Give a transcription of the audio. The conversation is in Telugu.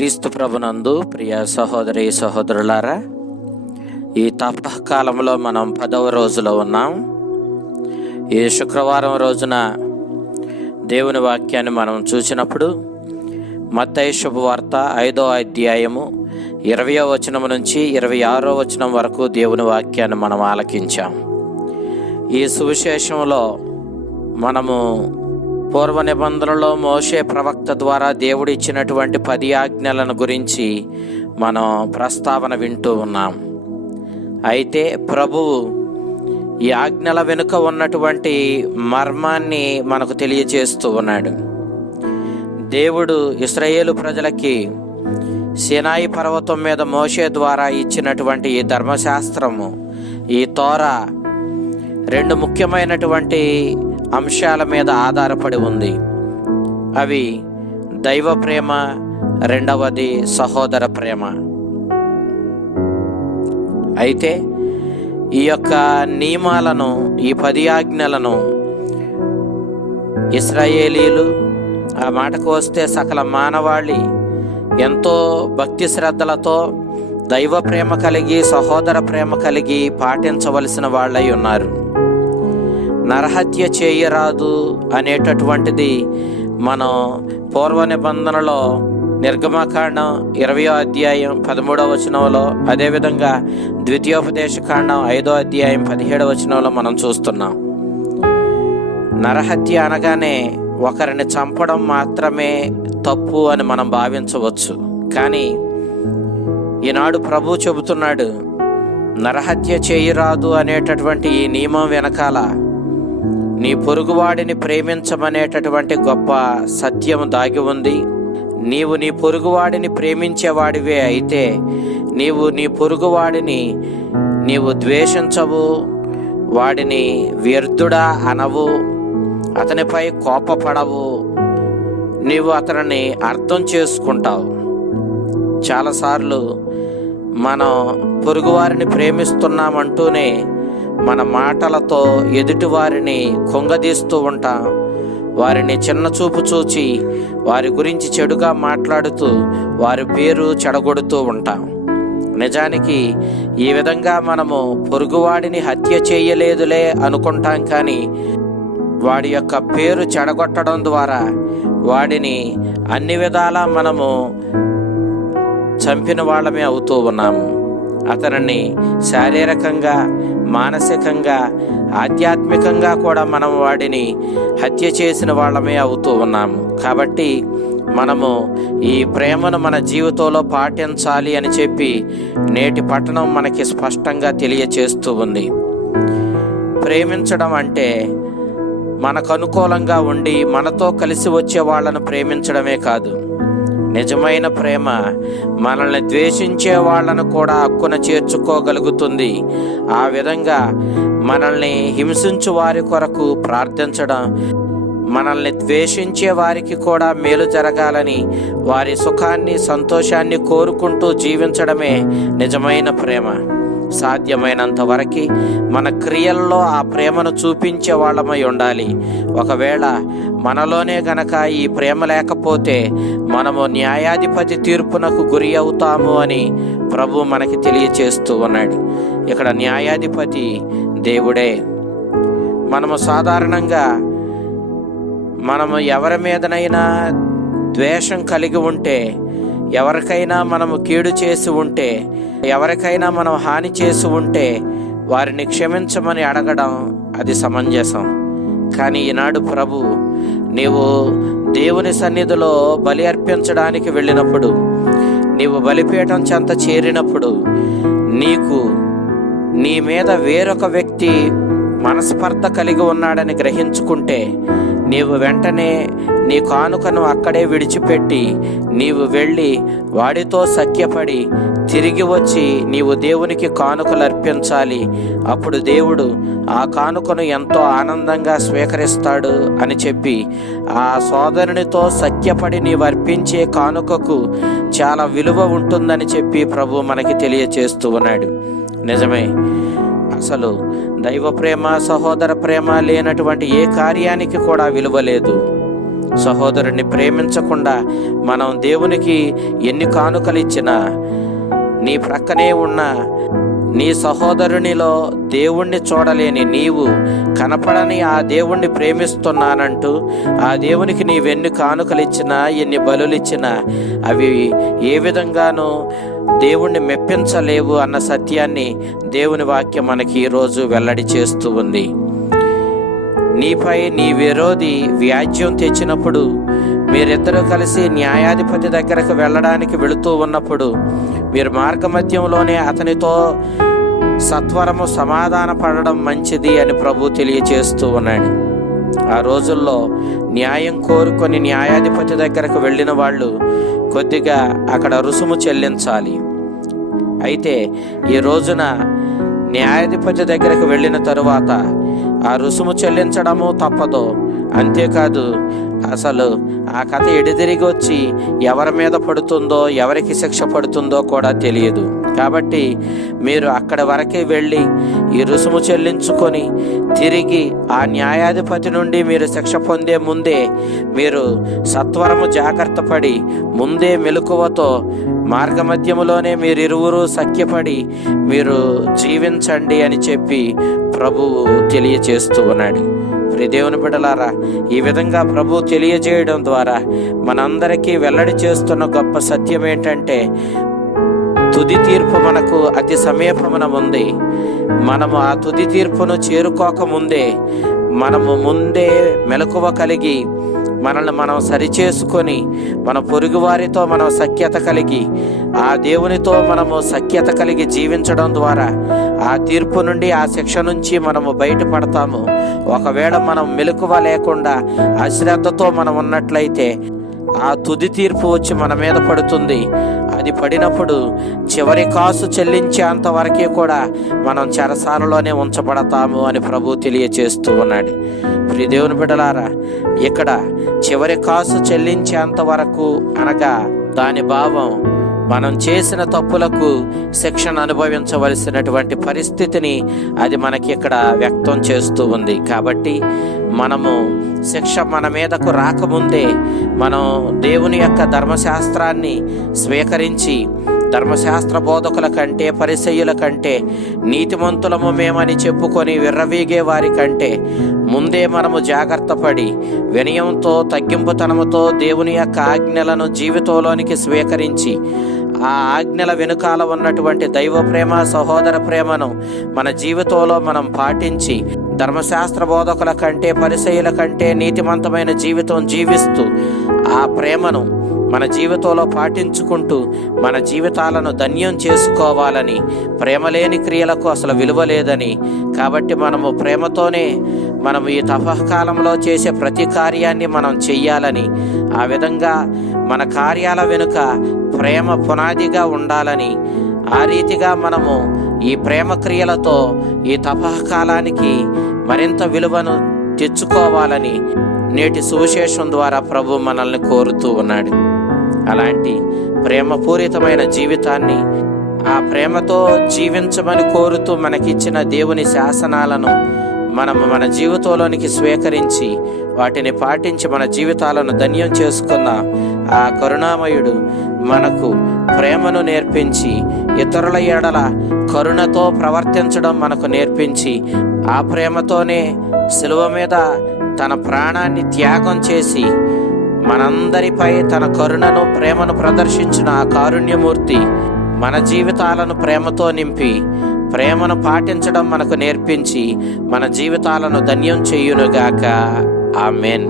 క్రీస్తు ప్రభునందు ప్రియ సహోదరి సహోదరులారా, ఈ తపకాలంలో మనం 10వ రోజులో ఉన్నాం. ఈ శుక్రవారం రోజున దేవుని వాక్యాన్ని మనం చూసినప్పుడు మత్తయి శుభవార్త 5వ అధ్యాయము 20వ వచనం నుంచి 26వ వచనం వరకు దేవుని వాక్యాన్ని మనం ఆలకించాం. ఈ సువిశేషంలో మనము పూర్వ నిబంధనలో మోషే ప్రవక్త ద్వారా దేవుడు ఇచ్చినటువంటి 10 ఆజ్ఞలను గురించి మనం ప్రస్తావన వింటూ ఉన్నాం. అయితే ప్రభువు ఈ ఆజ్ఞల వెనుక ఉన్నటువంటి మర్మాన్ని మనకు తెలియజేస్తూ ఉన్నాడు. దేవుడు ఇశ్రాయేలు ప్రజలకి సీనాయి పర్వతం మీద మోషే ద్వారా ఇచ్చినటువంటి ఈ ధర్మశాస్త్రము, ఈ తోరా 2 ముఖ్యమైనటువంటి అంశాల మీద ఆధారపడి ఉంది. అవి దైవ ప్రేమ, రెండవది సహోదర ప్రేమ. అయితే ఈ యొక్క నియమాలను, ఈ 10 ఆజ్ఞలను ఇశ్రాయేలీలు, ఆ మాటకు వస్తే సకల మానవాళి ఎంతో భక్తి శ్రద్ధలతో దైవ ప్రేమ కలిగి, సహోదర ప్రేమ కలిగి పాటించవలసిన వాళ్ళై ఉన్నారు. నరహత్య చేయరాదు అనేటటువంటిది మనం పూర్వ నిబంధనలో నిర్గమకాండం 20వ అధ్యాయం 13వ వచనంలో, అదేవిధంగా ద్వితీయోపదేశకాండం 5వ అధ్యాయం 17వ వచనంలో మనం చూస్తున్నాం. నరహత్య అనగానే ఒకరిని చంపడం మాత్రమే తప్పు అని మనం భావించవచ్చు. కానీ ఈనాడు ప్రభు చెబుతున్నాడు, నరహత్య చేయరాదు అనేటటువంటి ఈ నియమం వెనకాల నీ పొరుగువాడిని ప్రేమించమనేటటువంటి గొప్ప సత్యం దాగి ఉంది. నీవు నీ పొరుగువాడిని ప్రేమించేవాడివే అయితే నీవు నీ పొరుగువాడిని నీవు ద్వేషించవు, వాడిని వ్యర్థుడా అనవు, అతనిపై కోపపడవు, నీవు అతనిని అర్థం చేసుకుంటావు. చాలాసార్లు మనం పొరుగువారిని ప్రేమిస్తున్నామంటూనే మన మాటలతో ఎదుటివారిని కొంగదీస్తూ ఉంటాం. వారిని చిన్న చూపు చూచి వారి గురించి చెడుగా మాట్లాడుతూ వారి పేరు చెడగొడుతూ ఉంటాం. నిజానికి ఈ విధంగా మనము పొరుగువాడిని హత్య చేయలేదులే అనుకుంటాం. కానీ వాడి యొక్క పేరు చెడగొట్టడం ద్వారా వాడిని అన్ని విధాలా మనము చంపిన వాళ్ళమే అవుతూ ఉన్నాము. అతనిని శారీరకంగా, మానసికంగా, ఆధ్యాత్మికంగా కూడా మనం వాడిని హత్య చేసిన వాళ్ళమే అవుతూ ఉన్నాము. కాబట్టి మనము ఈ ప్రేమను మన జీవితంలో పాటించాలి అని చెప్పి నేటి పట్టణం మనకి స్పష్టంగా తెలియచేస్తూ ఉంది. ప్రేమించడం అంటే మనకు అనుకూలంగా ఉండి మనతో కలిసి వచ్చే వాళ్ళను ప్రేమించడమే కాదు. నిజమైన ప్రేమ మనల్ని ద్వేషించే వాళ్ళను కూడా హక్కున చేర్చుకోగలుగుతుంది. ఆ విధంగా మనల్ని హింసించు వారి కొరకు ప్రార్థించడం, మనల్ని ద్వేషించే వారికి కూడా మేలు జరగాలని వారి సుఖాన్ని, సంతోషాన్ని కోరుకుంటూ జీవించడమే నిజమైన ప్రేమ. సాధ్యమైనంత వరకు మన క్రియల్లో ఆ ప్రేమను చూపించే వాళ్ళమై ఉండాలి. ఒకవేళ మనలోనే గనక ఈ ప్రేమ లేకపోతే మనము న్యాయాధిపతి తీర్పునకు గురి అవుతాము అని ప్రభు మనకి తెలియచేస్తూ ఉన్నాడు. ఇక్కడ న్యాయాధిపతి దేవుడే. మనము సాధారణంగా ఎవరి మీదనైనా ద్వేషం కలిగి ఉంటే, ఎవరికైనా మనము కీడు చేసి ఉంటే, ఎవరికైనా మనం హాని చేసి ఉంటే వారిని క్షమించమని అడగడం అది సమంజసం. కానీ ఈనాడు ప్రభు, నీవు దేవుని సన్నిధిలో బలి అర్పించడానికి వెళ్ళినప్పుడు, నీవు బలిపీఠం చెంత చేరినప్పుడు, నీ మీద వేరొక వ్యక్తి మనస్పర్ధ కలిగి ఉన్నాడని గ్రహించుకుంటే నీవు వెంటనే నీ కానుకను అక్కడే విడిచిపెట్టి నీవు వెళ్ళి వాడితో సఖ్యపడి తిరిగి వచ్చి నీవు దేవునికి కానుకలు అర్పించాలి. అప్పుడు దేవుడు ఆ కానుకను ఎంతో ఆనందంగా స్వీకరిస్తాడు అని చెప్పి ఆ సోదరునితో సఖ్యపడి నీవు అర్పించే కానుకకు చాలా విలువ ఉంటుందని చెప్పి ప్రభు మనకి తెలియచేస్తూ ఉన్నాడు. నిజమే, అసలు దైవ ప్రేమ, సహోదర ప్రేమ లేనటువంటి ఏ కార్యానికి కూడా విలువ లేదు. సహోదరుని ప్రేమించకుండా మనం దేవునికి ఎన్ని కానుకలు ఇచ్చినా, నీ ప్రక్కనే ఉన్న నీ సహోదరునిలో దేవుణ్ణి చూడలేని నీవు కనపడని ఆ దేవుణ్ణి ప్రేమిస్తున్నానంటూ ఆ దేవునికి నీవెన్ని కానుకలు ఇచ్చినా, ఎన్ని బలులు ఇచ్చినా అవి ఏ విధంగానూ దేవుణ్ణి మెప్పించలేవు అన్న సత్యాన్ని దేవుని వాక్యం మనకి ఈరోజు వెల్లడి చేస్తూ ఉంది. నీపై నీ విరోధి వ్యాజ్యం తెచ్చినప్పుడు, మీరిద్దరూ కలిసి న్యాయాధిపతి దగ్గరకు వెళ్ళడానికి వెళుతూ ఉన్నప్పుడు, మీరు మార్గమధ్యంలోనే అతనితో సత్వరము సమాధాన పడడం మంచిది అని ప్రభు తెలియచేస్తూ ఉన్నాడు. ఆ రోజుల్లో న్యాయం కోరుకొని న్యాయాధిపతి దగ్గరకు వెళ్ళిన వాళ్ళు కొద్దిగా అక్కడ రుసుము చెల్లించాలి. అయితే ఈ రోజున న్యాయాధిపతి దగ్గరకు వెళ్ళిన తరువాత ఆ రుసుము చెల్లించడము తప్పదు. అంతేకాదు, అసలు ఆ కథ ఎడిదిరిగి వచ్చి ఎవరి మీద పడుతుందో, ఎవరికి శిక్ష పడుతుందో కూడా తెలియదు. కాబట్టి మీరు అక్కడి వరకే వెళ్ళి ఈ రుసుము చెల్లించుకొని తిరిగి ఆ న్యాయాధిపతి నుండి మీరు శిక్ష పొందే ముందే మీరు సత్వరము జాగ్రత్త పడి ముందే మెలకువతో మార్గమధ్యములోనే మీరిరువురు సఖ్యపడి మీరు జీవించండి అని చెప్పి ప్రభువు తెలియచేస్తూ ఉన్నాడు. దేవుని బిడ్డలారా, ఈ విధంగా ప్రభు తెలియజేయడం ద్వారా మనందరికీ వెల్లడి చేస్తున్న గొప్ప సత్యం ఏంటంటే, తుది తీర్పు మనకు అతి సమీపమున ఉంది. మనము ఆ తుది తీర్పును చేరుకోకముందే మనము ముందే మెలకువ కలిగి మనల్ని మనం సరిచేసుకొని మన పొరుగువారితో మనం సఖ్యత కలిగి ఆ దేవునితో మనము సఖ్యత కలిగి జీవించడం ద్వారా ఆ తీర్పు నుండి, ఆ శిక్ష నుంచి మనము బయటపడతాము. ఒకవేళ మనం మెలకువ లేకుండా అశ్రద్ధతో మనం ఉన్నట్లయితే ఆ తుది తీర్పు వచ్చి మన మీద పడుతుంది. అది పడినప్పుడు చివరి కాసు చెల్లించేంత వరకే కూడా మనం చెరసాలలోనే ఉంచబడతాము అని ప్రభు తెలియచేస్తూ ఉన్నాడు. ప్రియ దేవుని బిడ్డలారా, ఇక్కడ చివరి కాసు చెల్లించేంత వరకు అనగా దాని భావం మనం చేసిన తప్పులకు శిక్షను అనుభవించవలసినటువంటి పరిస్థితిని అది మనకి ఇక్కడ వ్యక్తం చేస్తూ ఉంది. కాబట్టి మనము శిక్ష మన మీదకు రాకముందే మనం దేవుని యొక్క ధర్మశాస్త్రాన్ని స్వీకరించి ధర్మశాస్త్ర బోధకుల కంటే, పరిసయ్యుల కంటే నీతిమంతులము మేమని చెప్పుకొని విర్రవీగే వారి కంటే ముందే మనము జాగ్రత్త పడి వినయంతో, తగ్గింపుతనముతో దేవుని యొక్క ఆజ్ఞలను జీవితంలోనికి స్వీకరించి ఆ ఆజ్ఞల వెనుకాల ఉన్నటువంటి దైవ ప్రేమ, సహోదర ప్రేమను మన జీవితంలో మనం పాటించి ధర్మశాస్త్ర బోధకుల కంటే, పరిసయ్యుల కంటే నీతిమంతమైన జీవితం జీవిస్తూ ఆ ప్రేమను మన జీవితంలో పాటించుకుంటూ మన జీవితాలను ధన్యం చేసుకోవాలని, ప్రేమ లేని క్రియలకు అసలు విలువ లేదని, కాబట్టి మనము ప్రేమతోనే మనం ఈ తపకాలంలో చేసే ప్రతి కార్యాన్ని మనం చెయ్యాలని, ఆ విధంగా మన కార్యాల వెనుక ప్రేమ పునాదిగా ఉండాలని, ఆ రీతిగా మనము ఈ ప్రేమ క్రియలతో ఈ తపకాలానికి మరింత విలువను తెచ్చుకోవాలని నేటి సువిశేషం ద్వారా ప్రభు మనల్ని కోరుతూ ఉన్నాడు. అలాంటి ప్రేమపూరితమైన జీవితాన్ని, ఆ ప్రేమతో జీవించమని కోరుతూ మనకిచ్చిన దేవుని శాసనాలను మనము మన జీవితంలోనికి స్వీకరించి వాటిని పాటించి మన జీవితాలను ధన్యం చేసుకున్న ఆ కరుణామయుడు మనకు ప్రేమను నేర్పించి, ఇతరుల ఎడల కరుణతో ప్రవర్తించడం మనకు నేర్పించి, ఆ ప్రేమతోనే శిలువ మీద తన ప్రాణాన్ని త్యాగం చేసి మనందరిపై తన కరుణను, ప్రేమను ప్రదర్శించిన ఆ కారుణ్యమూర్తి మన జీవితాలను ప్రేమతో నింపి ప్రేమను పాటించడం మనకు నేర్పించి మన జీవితాలను ధన్యం చేయునుగాక. ఆమెన్.